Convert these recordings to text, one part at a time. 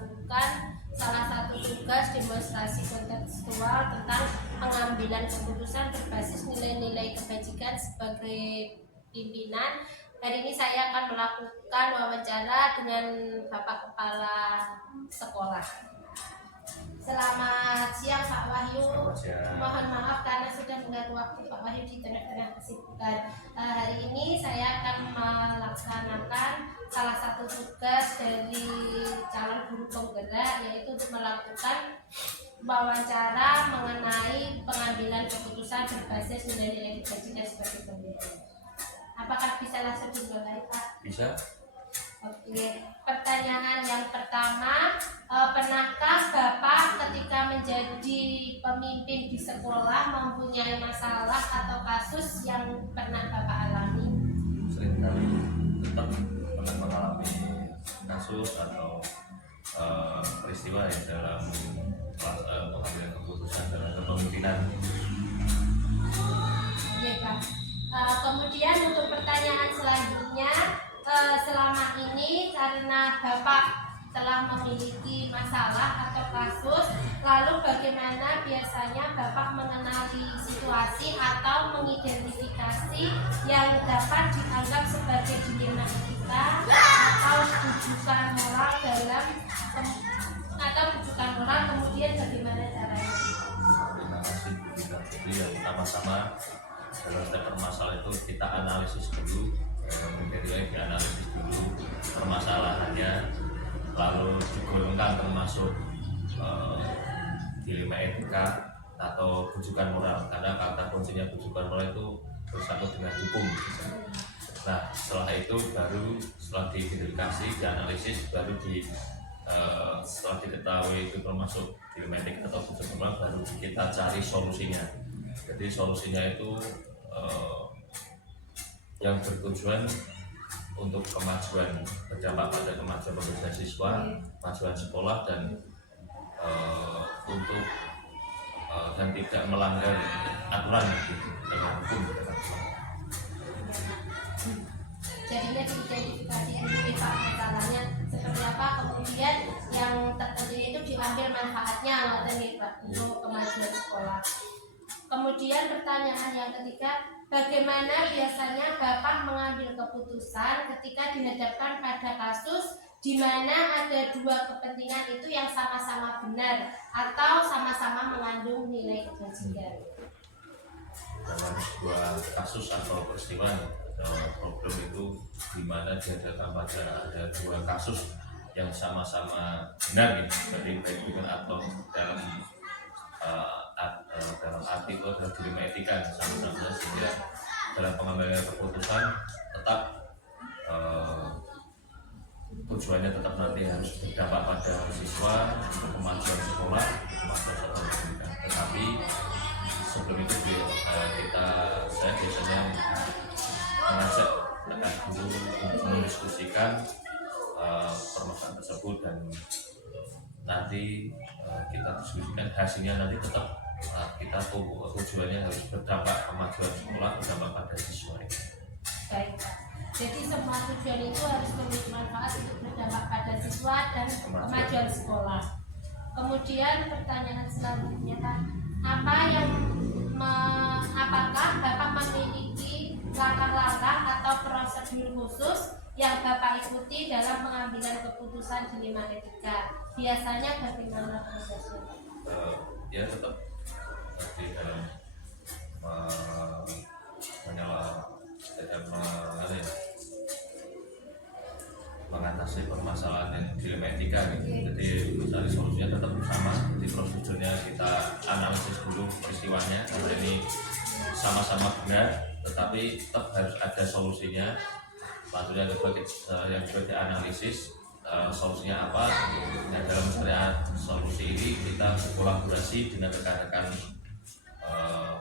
melakukan salah satu tugas demonstrasi kontekstual tentang pengambilan keputusan berbasis nilai-nilai kebajikan sebagai pimpinan. Hari ini saya akan melakukan wawancara dengan Bapak Kepala Sekolah. Selamat siang Pak Wahyu. Mohon maaf karena sudah mengganggu waktu Pak Wahyu di tengah-tengah kesibukan. Hari ini saya akan melaksanakan salah satu tugas dari calon guru penggerak, yaitu untuk melakukan wawancara mengenai pengambilan keputusan berbasis nilai-nilai kebajikan sebagai pemimpin. Apakah bisa langsung dimulai Pak? Bisa. Oke, pertanyaan yang pertama, pernahkah Bapak ketika menjadi pemimpin di sekolah mempunyai masalah atau kasus yang pernah Bapak alami? Seringkali tetap pernah mengalami kasus atau peristiwa yang dalam pengambilan keputusan dalam kepemimpinan. Iya Pak. Kemudian untuk pertanyaan selanjutnya, selama ini karena Bapak telah memiliki masalah atau kasus, lalu bagaimana biasanya Bapak mengenali situasi atau mengidentifikasi yang dapat dianggap sebagai dilema etika atau rujukan moral kemudian bagaimana caranya? Terima kasih Bu Dina. Jadi yang pertama-tama dalam setiap permasalahan itu kita analisis dulu, kriterianya dianalisis dulu permasalahannya, lalu digolongkan termasuk dilema etika atau rujukan moral, karena kata kuncinya rujukan moral itu bersangkut dengan hukum. Nah setelah itu baru setelah diidentifikasi, dianalisis, baru setelah diketahui itu termasuk dilema etika atau rujukan moral, baru kita cari solusinya. Jadi solusinya itu yang bertujuan untuk kemajuan, berdampak pada kemajuan pekerjaan siswa, kemajuan sekolah, dan untuk dan tidak melanggar aturan dalam hukum. Jadinya diidentifikasi dulu Pak masalahnya seperti apa, kemudian yang tertentu itu diambil manfaatnya Pak untuk kemajuan sekolah. Kemudian pertanyaan yang ketiga, bagaimana biasanya Bapak mengambil keputusan ketika dihadapkan pada kasus di mana ada dua kepentingan itu yang sama-sama benar atau sama-sama mengandung nilai kebajikan? Dalam sebuah kasus atau peristiwa problem itu di mana dihadapkan pada ada dua kasus yang sama-sama benar gitu, jadi baik dengan atau dalam arti itu adalah dilema etika sama-sama, sehingga dalam pengambilan keputusan tetap tujuannya tetap nanti harus berdampak pada siswa, kemajuan sekolah, kemajuan satuan pendidikan. Tetapi sebelum itu saya biasanya mengajak rekan guru untuk mendiskusikan permasalahan tersebut, dan nanti kita diskusikan hasilnya. Nanti tetap kita tujuannya harus berdampak kemajuan sekolah, berdampak pada siswa. Baik Pak. Jadi semua tujuan itu harus memiliki manfaat untuk berdampak pada siswa dan kemajuan sekolah. Kemudian pertanyaan selanjutnya Pak, apakah Bapak memiliki langkah-langkah atau prosedur khusus yang Bapak ikuti dalam pengambilan keputusan dilema etika? Biasanya bagaimana prosesnya? Ya tetap di dalam mengatasi permasalahan yang dilema etika gitu. Jadi mencari solusinya tetap sama, seperti prosedurnya kita analisis dulu peristiwanya, karena ini sama-sama benar tetapi tetap harus ada solusinya. Selanjutnya yang juga dianalisis solusinya apa. Nah, dalam mencari solusi ini kita berkolaborasi dengan rekan-rekan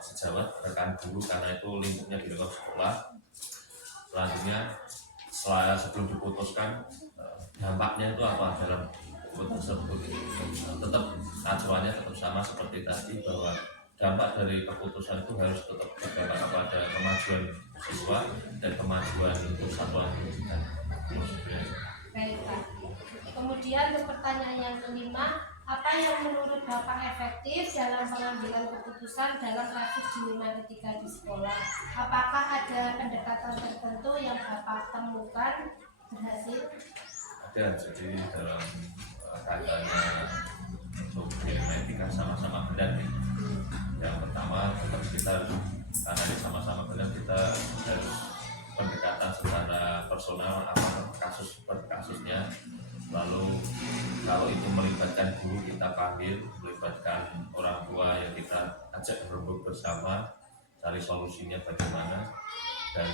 sejawat, rekan guru, karena itu lingkupnya di lingkup sekolah. Selanjutnya sebelum diputuskan dampaknya itu apa dalam keputusan tersebut, tetap acuannya tetap sama seperti tadi, bahwa dampak dari keputusan itu harus tetap berdampak kepada kemajuan siswa dan kemajuan untuk satuan pendidikan. Baik Pak. Kemudian untuk pertanyaan yang kelima, apa yang menurut Bapak efektif dalam pengambilan keputusan dalam kasus dilema etika di sekolah? Apakah ada pendekatan tertentu yang Bapak temukan berhasil? Ada, jadi dalam katanya untuk dilema etika sama-sama benar nih. Yang pertama tetap kita karena ini sama-sama benar, kita harus pendekatan secara personal apa kasus per kasusnya. Lalu kalau itu melibatkan guru, kita panggil, melibatkan orang tua yang kita ajak berembuk bersama, cari solusinya bagaimana, dan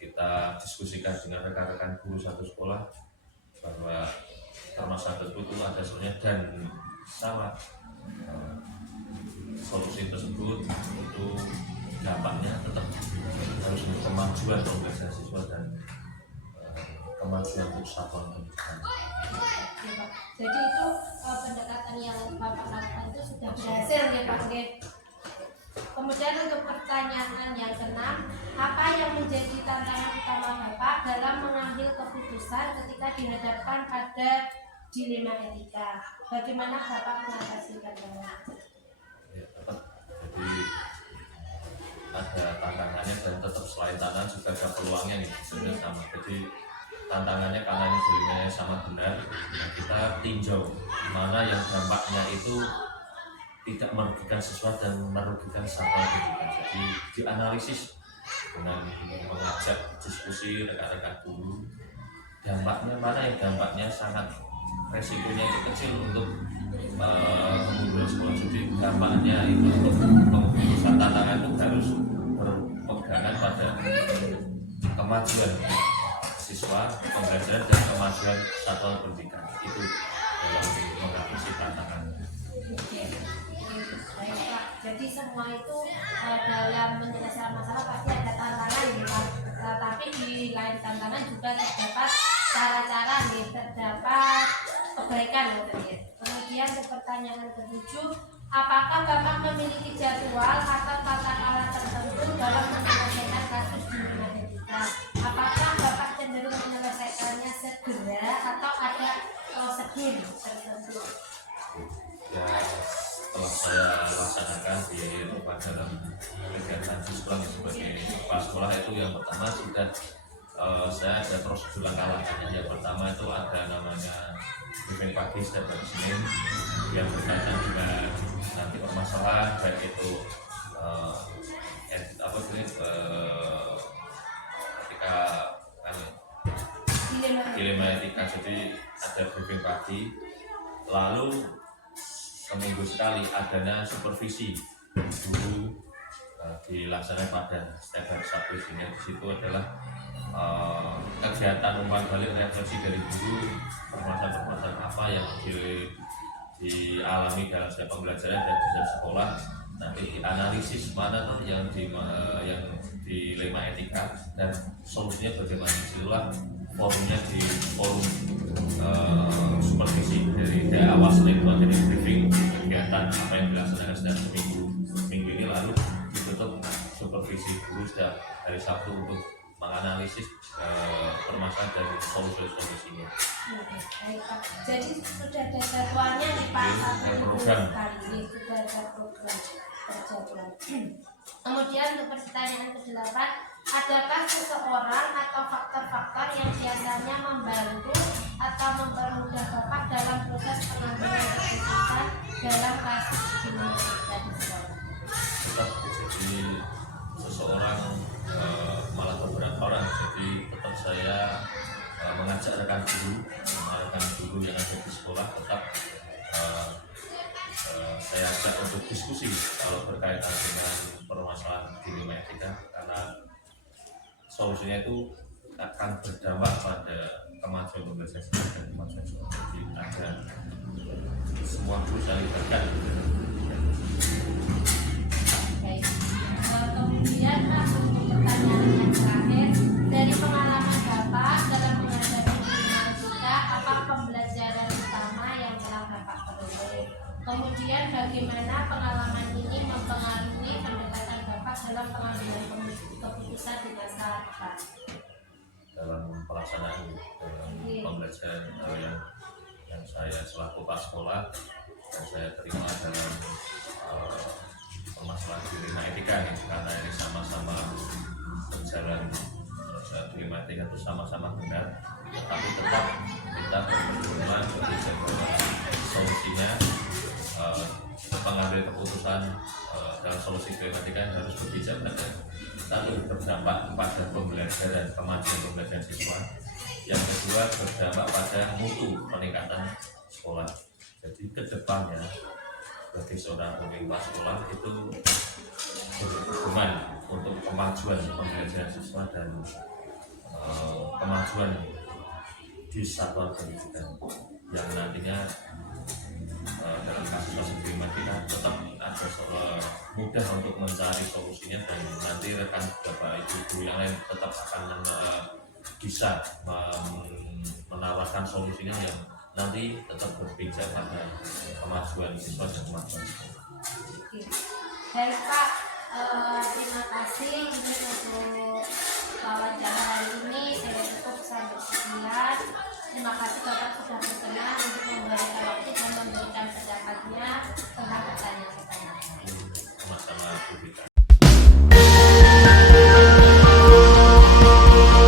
kita diskusikan dengan rekan-rekan guru satu sekolah bahwa permasalahan tersebut itu ada sebenarnya dan sama solusi tersebut itu dampaknya tetap harus untuk kemajuan pembelajaran siswa dan kemajuan untuk satuan pendidikan. Jadi itu pendekatan yang Bapak lakukan itu sudah berhasil ya Pak. Kemudian untuk pertanyaan yang keenam, apa yang menjadi tantangan utama Bapak dalam mengambil keputusan ketika dihadapkan pada dilema etika? Bagaimana Bapak mengatasi tantangan? Ya, tetap. Jadi ada tantangannya dan tetap selain tantangan juga ada peluangnya nih sebenarnya sama. Jadi tantangannya karena ini dilemanya sama benar, nah kita tinjau mana yang dampaknya itu tidak merugikan siswa dan merugikan satuan pendidikan. Jadi dianalisis dengan mengajak diskusi rekan-rekan guru, dampaknya mana yang dampaknya sangat resikonya itu kecil untuk kemudian sekolah. Jadi dampaknya itu untuk pengurusan tantangan itu harus berpegangan pada kemajuan siswa, pembelajaran dan kemajuan satuan pendidikan itu dalam mengatasi tantangan. Baik Pak, jadi semua itu dalam menyelesaikan masalah pasti ada tantangan ya Pak. Tapi di lain tantangan juga terdapat cara-cara nih, terdapat kebaikan ya. Kemudian untuk pertanyaan ketujuh, apakah Bapak memiliki jadwal atau tata cara tertentu dalam menyelesaikan kasus dilema etika? Apakah Bapak cenderung menyelesaikannya segera atau ada prosedur tertentu? Ya, setelah saya laksanakan di rumah dalam kegiatan siswa sebagai kepala sekolah itu yang pertama sudah saya ada prosedur langkah-langkahnya. Yang pertama itu ada namanya briefing pagi setiap hari Senin yang berkaitan dengan nanti permasalahan baik itu ketika dilema etika. Jadi ada briefing pagi, lalu seminggu sekali adanya supervisi guru dilaksanakan pada setiap hari Sabtu. Sehingga di situ adalah kegiatan umpan balik refleksi dari guru, permasalahan-permasalahan apa yang dialami dalam setiap pembelajaran dan di sekolah, nanti dianalisis mana tuh yang dilema etika dan solusinya bagaimana. Itulah forumnya di forum supervisi dari awal Senin itu ada briefing kegiatan apa yang dilaksanakan setiap minggu ini, lalu ditutup supervisi guru setiap hari Sabtu untuk menganalisis permasalahan dan solusinya. Baik Pak, jadi sudah ada jadwalnya nih Pak, program kali ini sudah ada program terjadwal. Kemudian untuk pertanyaan ke-8, adakah seseorang atau faktor-faktor yang biasanya membantu atau mempermudah Bapak dalam proses pengambilan keputusan dalam kasus dilema etika di sekolah? Tetap jadi seseorang malah beberapa orang, jadi tetap saya mengajak rekan guru yang ada di sekolah, tetap saya ajak untuk diskusi kalau berkaitan dengan permasalahan dilema etika, karena solusinya itu akan berdampak pada kemajuan pembelajaran dan kemajuan sekolah. Jadi ada semua guru saling dilibatkan. Baik. Kemudian Pak, untuk pertanyaan yang terakhir, dari pengalaman Bapak dalam menghadapi dilema etika, apa pembelajaran utama yang telah Bapak peroleh? Kemudian bagaimana pengalaman ini mempengaruhi pendekatan Bapak dalam pengambilan keputusan di masa depan? Dalam pelaksanaan pembelajaran kepala sekolah dan saya terima dalam permasalahan dilema etika nih, karena ini sama-sama berjalan dilema etika itu sama-sama benar, tapi tetap kita berpedoman berpikir bahwa solusinya pengambil keputusan dalam solusi dilema etika harus berbicara dan satu berdampak pada pembelajaran, kemajuan pembelajaran siswa. Yang kedua berdampak pada mutu peningkatan sekolah. Jadi kedepannya bagi seorang pemimpin sekolah itu berhubungan untuk kemajuan pembelajaran siswa dan kemajuan di satuan pendidikan yang nantinya dalam kasus-kasus dilema kita tetap ada mudah untuk mencari solusinya, dan nanti rekan bapak ibu guru yang lain tetap akan bisa menawarkan solusinya yang nanti tetap berpijak pada kemajuan siswa dan kemajuan sekolah. Baik Pak, terima kasih ini untuk wawancara hari ini. Saya cukup sampai sekian. Terima kasih Bapak sudah berkenan untuk memberikan waktu dan memberikan pendapatnya tentang pertanyaan-pertanyaan. Sama-sama Bu Vita.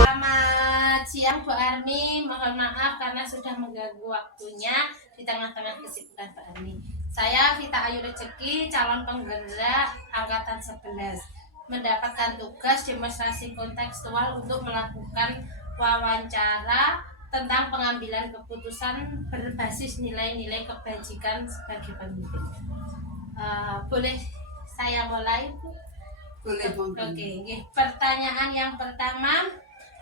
Selamat siang Bu Armi, mohon maaf karena sudah mengganggu waktunya di tengah-tengah kesibukan Pak Armi. Saya Vita Ayu Rezeki, calon penggerak angkatan 11, mendapatkan tugas demonstrasi kontekstual untuk melakukan wawancara tentang pengambilan keputusan berbasis nilai-nilai kebajikan sebagai pemimpin. Boleh saya mulai? Boleh, Oke. Pertanyaan yang pertama,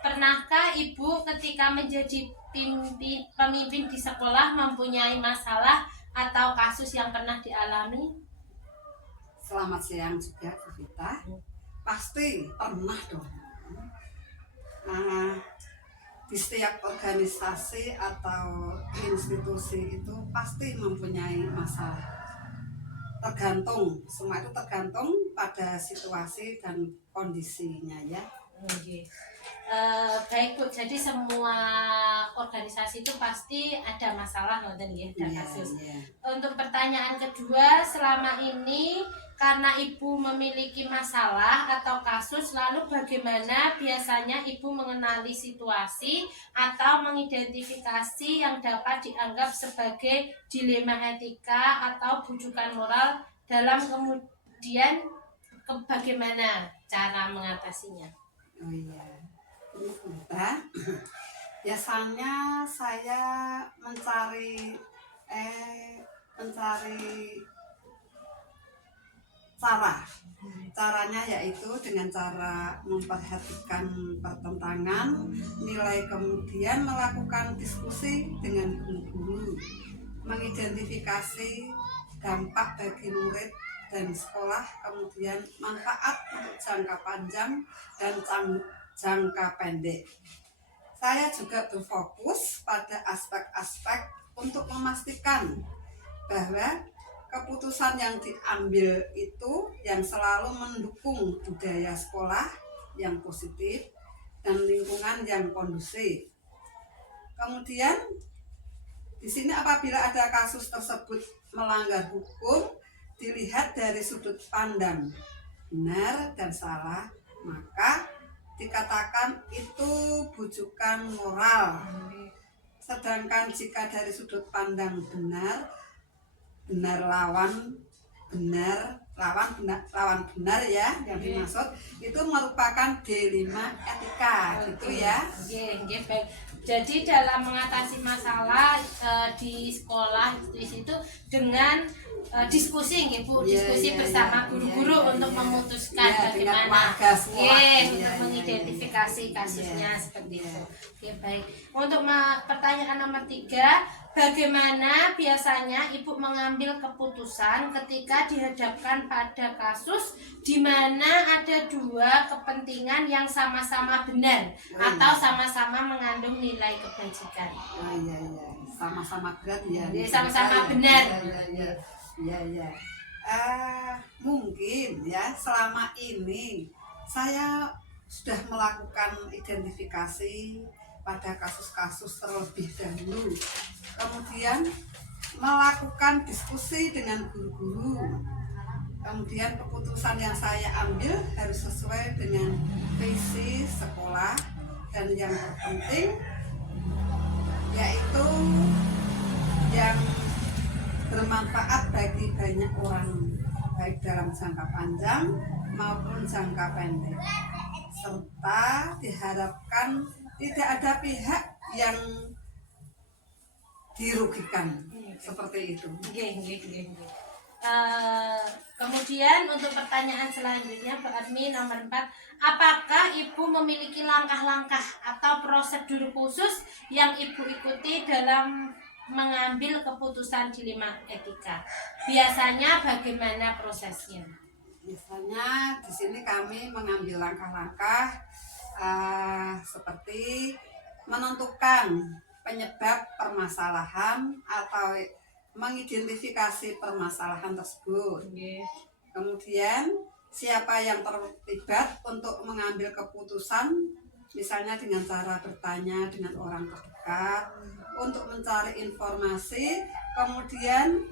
pernahkah Ibu ketika menjadi pemimpin di sekolah mempunyai masalah atau kasus yang pernah dialami? Selamat siang juga Bu Vita. Pasti pernah dong. Di setiap organisasi atau institusi itu pasti mempunyai masalah. Tergantung, semua itu tergantung pada situasi dan kondisinya ya. Baik Bu, jadi semua organisasi itu pasti ada masalah, ada kasus. Untuk pertanyaan kedua, selama ini karena Ibu memiliki masalah atau kasus, lalu bagaimana biasanya Ibu mengenali situasi atau mengidentifikasi yang dapat dianggap sebagai dilema etika atau bujukan moral dalam kemudian bagaimana cara mengatasinya? Oh iya, biasanya saya mencari caranya yaitu dengan cara memperhatikan pertentangan nilai, kemudian melakukan diskusi dengan guru-guru, mengidentifikasi dampak bagi murid dan sekolah, kemudian manfaat untuk jangka panjang dan jangka pendek. Saya juga berfokus pada aspek-aspek untuk memastikan bahwa keputusan yang diambil itu yang selalu mendukung budaya sekolah yang positif dan lingkungan yang kondusif. Kemudian di sini apabila ada kasus tersebut melanggar hukum, dilihat dari sudut pandang benar dan salah, maka dikatakan itu bujukan moral. Sedangkan jika dari sudut pandang benar lawan benar ya, yang dimaksud itu merupakan dilema etika gitu ya. Baik. Jadi dalam mengatasi masalah di sekolah itu dengan diskusi Bu, diskusi bersama guru-guru untuk memutuskan bagaimana untuk mengidentifikasi kasusnya seperti itu. Oke, baik. Untuk pertanyaan nomor 3, bagaimana biasanya Ibu mengambil keputusan ketika dihadapkan pada kasus di mana ada dua kepentingan yang sama-sama benar atau sama-sama mengandung nilai kebajikan? Sama-sama berat ya. Sama-sama benar. Iya. Mungkin ya selama ini saya sudah melakukan identifikasi pada kasus-kasus terlebih dahulu. Kemudian melakukan diskusi dengan guru-guru. Kemudian keputusan yang saya ambil harus sesuai dengan visi sekolah, dan yang terpenting yaitu yang bermanfaat bagi banyak orang, baik dalam jangka panjang maupun jangka pendek, serta diharapkan tidak ada pihak yang dirugikan, seperti itu. Kemudian untuk pertanyaan selanjutnya, Bu Admi nomor 4, apakah Ibu memiliki langkah-langkah atau prosedur khusus yang Ibu ikuti dalam mengambil keputusan dilema etika? Biasanya bagaimana prosesnya? Biasanya di sini kami mengambil langkah-langkah seperti menentukan penyebab permasalahan atau mengidentifikasi permasalahan tersebut. Kemudian siapa yang terlibat untuk mengambil keputusan, misalnya dengan cara bertanya dengan orang terdekat untuk mencari informasi, kemudian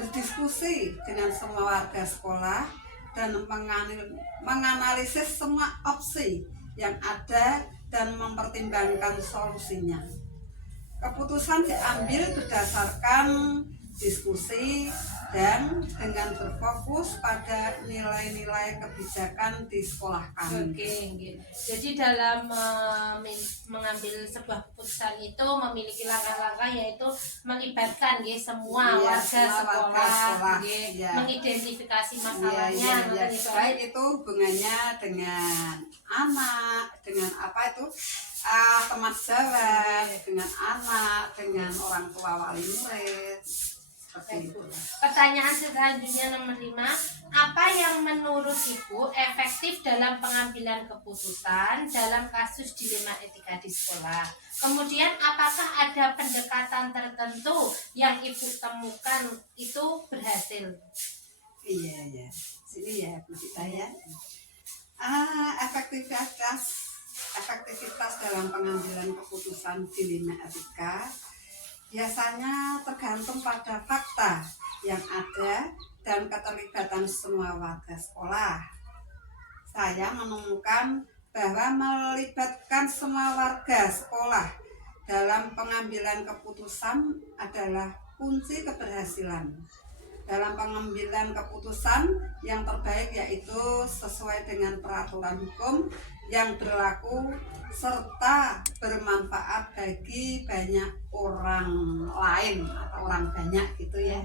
berdiskusi dengan semua warga sekolah dan menganalisis semua opsi yang ada dan mempertimbangkan solusinya. Keputusan diambil berdasarkan diskusi dan dengan berfokus pada nilai-nilai kebijakan di sekolah kami. Jadi dalam mengambil sebuah keputusan itu memiliki langkah-langkah, yaitu melibatkan semua warga sekolah, mengidentifikasi masalahnya. Baik itu hubungannya dengan anak, dengan teman sejawat, dengan anak, dengan orang tua wali murid. Pertanyaan selanjutnya nomor 5, apa yang menurut Ibu efektif dalam pengambilan keputusan dalam kasus dilema etika di sekolah? Kemudian apakah ada pendekatan tertentu yang Ibu temukan itu berhasil? Iya, sini ya Bu Sita ya. Efektivitas dalam pengambilan keputusan dilema etika biasanya tergantung pada fakta yang ada dan keterlibatan semua warga sekolah. Saya menemukan bahwa melibatkan semua warga sekolah dalam pengambilan keputusan adalah kunci keberhasilan. Dalam pengambilan keputusan yang terbaik yaitu sesuai dengan peraturan hukum yang berlaku serta bermanfaat bagi banyak orang lain atau orang banyak gitu ya.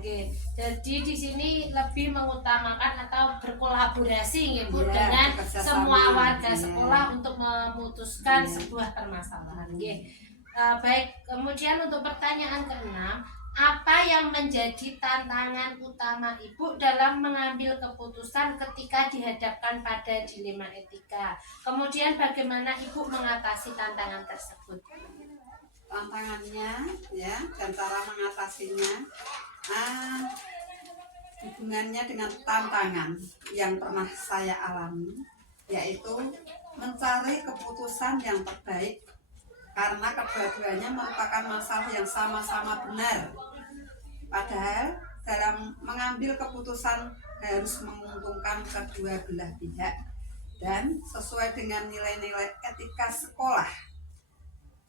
Jadi di sini lebih mengutamakan atau berkolaborasi dengan semua warga sekolah untuk memutuskan sebuah permasalahan. Baik, kemudian untuk pertanyaan ke-6, apa yang menjadi tantangan utama Ibu dalam mengambil keputusan ketika dihadapkan pada dilema etika? Kemudian bagaimana Ibu mengatasi tantangan tersebut? Tantangannya ya, dan cara mengatasinya hubungannya dengan tantangan yang pernah saya alami, yaitu mencari keputusan yang terbaik karena kedua-duanya merupakan masalah yang sama-sama benar. Padahal dalam mengambil keputusan harus menguntungkan kedua belah pihak dan sesuai dengan nilai-nilai etika sekolah.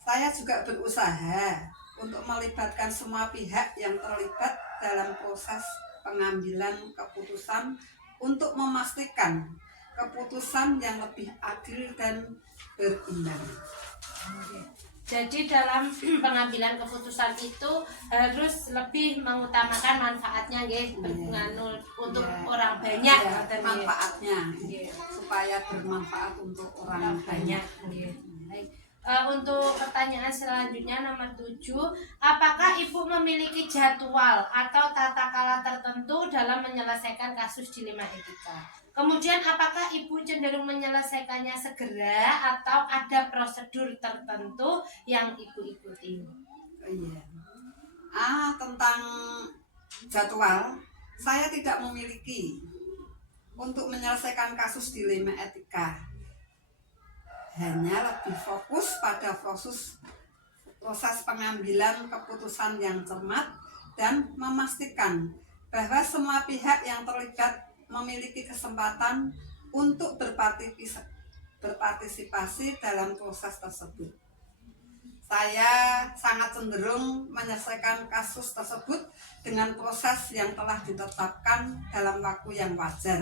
Saya juga berusaha untuk melibatkan semua pihak yang terlibat dalam proses pengambilan keputusan untuk memastikan keputusan yang lebih adil dan berimbang. Jadi dalam pengambilan keputusan itu harus lebih mengutamakan manfaatnya untuk orang banyak, manfaatnya supaya bermanfaat untuk orang banyak. Untuk pertanyaan selanjutnya nomor 7, apakah Ibu memiliki jadwal atau tata cara tertentu dalam menyelesaikan kasus dilema etika? Kemudian apakah Ibu cenderung menyelesaikannya segera atau ada prosedur tertentu yang Ibu ikuti? Tentang jadwal, saya tidak memiliki untuk menyelesaikan kasus dilema etika. Hanya lebih fokus pada proses pengambilan keputusan yang cermat dan memastikan bahwa semua pihak yang terlibat memiliki kesempatan untuk berpartisipasi dalam proses tersebut. Saya sangat cenderung menyelesaikan kasus tersebut dengan proses yang telah ditetapkan dalam waktu yang wajar,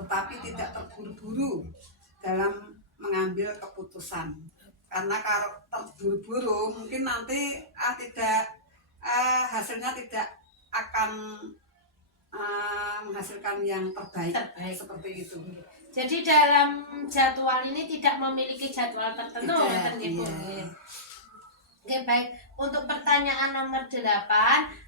tetapi tidak terburu-buru dalam mengambil keputusan. Karena kalau terburu-buru mungkin nanti hasilnya tidak akan menghasilkan yang terbaik. Seperti itu. Jadi dalam jadwal ini tidak memiliki jadwal tertentu, Iya. Oke, baik. Untuk pertanyaan nomor 8,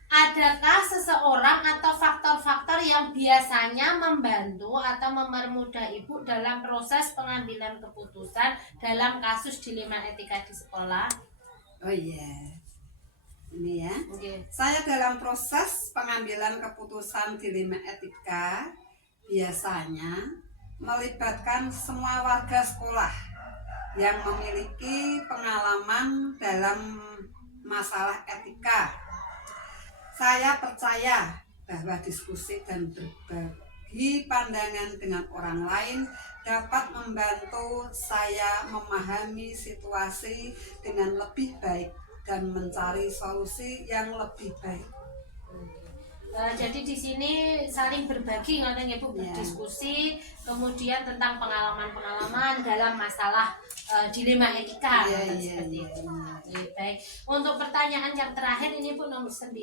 adakah seseorang atau faktor-faktor yang biasanya membantu atau mempermudah ibu dalam proses pengambilan keputusan dalam kasus dilema etika di sekolah? Oh iya. Ini ya. Oke. Saya dalam proses pengambilan keputusan dilema etika biasanya melibatkan semua warga sekolah yang memiliki pengalaman dalam masalah etika. Saya percaya bahwa diskusi dan berbagi pandangan dengan orang lain dapat membantu saya memahami situasi dengan lebih baik dan mencari solusi yang lebih baik. Jadi di sini saling berbagi, ngoten ya Bu, berdiskusi, kemudian tentang pengalaman-pengalaman dalam masalah dilema etika. Seperti itu. Baik. Untuk pertanyaan yang terakhir ini Bu, nomor 9,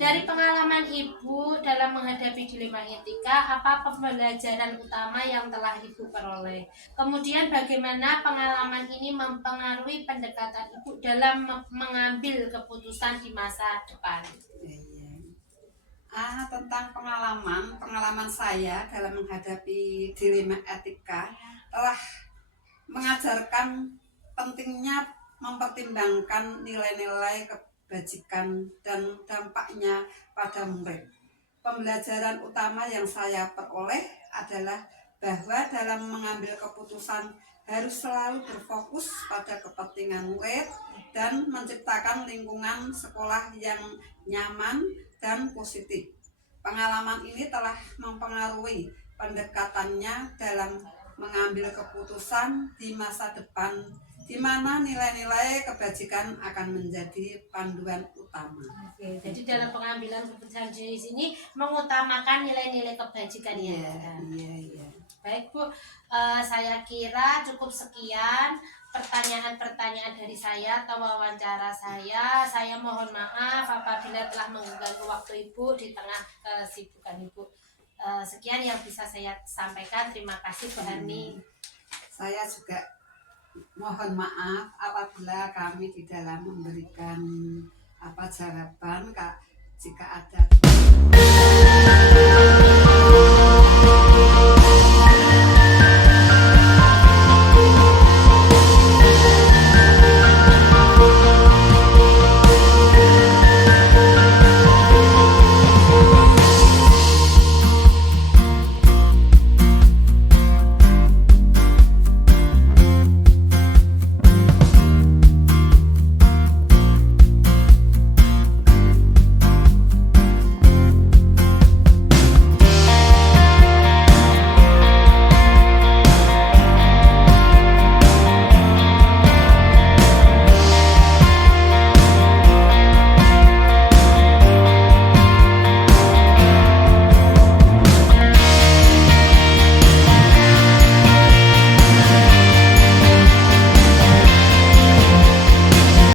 dari pengalaman Ibu dalam menghadapi dilema etika, apa pembelajaran utama yang telah Ibu peroleh? Kemudian bagaimana pengalaman ini mempengaruhi pendekatan Ibu dalam mengambil keputusan di masa depan? Tentang pengalaman saya dalam menghadapi dilema etika telah mengajarkan pentingnya mempertimbangkan nilai-nilai kebajikan dan dampaknya pada murid. Pembelajaran utama yang saya peroleh adalah bahwa dalam mengambil keputusan harus selalu berfokus pada kepentingan murid dan menciptakan lingkungan sekolah yang nyaman dan positif. Pengalaman ini telah mempengaruhi pendekatannya dalam mengambil keputusan di masa depan, di mana nilai-nilai kebajikan akan menjadi panduan utama. Oke, jadi dalam pengambilan keputusan di sini mengutamakan nilai-nilai kebajikan ya. Iya. Baik Bu, saya kira cukup sekian pertanyaan-pertanyaan dari saya atau wawancara saya. Saya mohon maaf apabila telah mengganggu waktu Ibu di tengah kesibukan Ibu. Sekian yang bisa saya sampaikan. Terima kasih Bu Hani. Saya juga mohon maaf apabila kami di dalam memberikan jawaban jika ada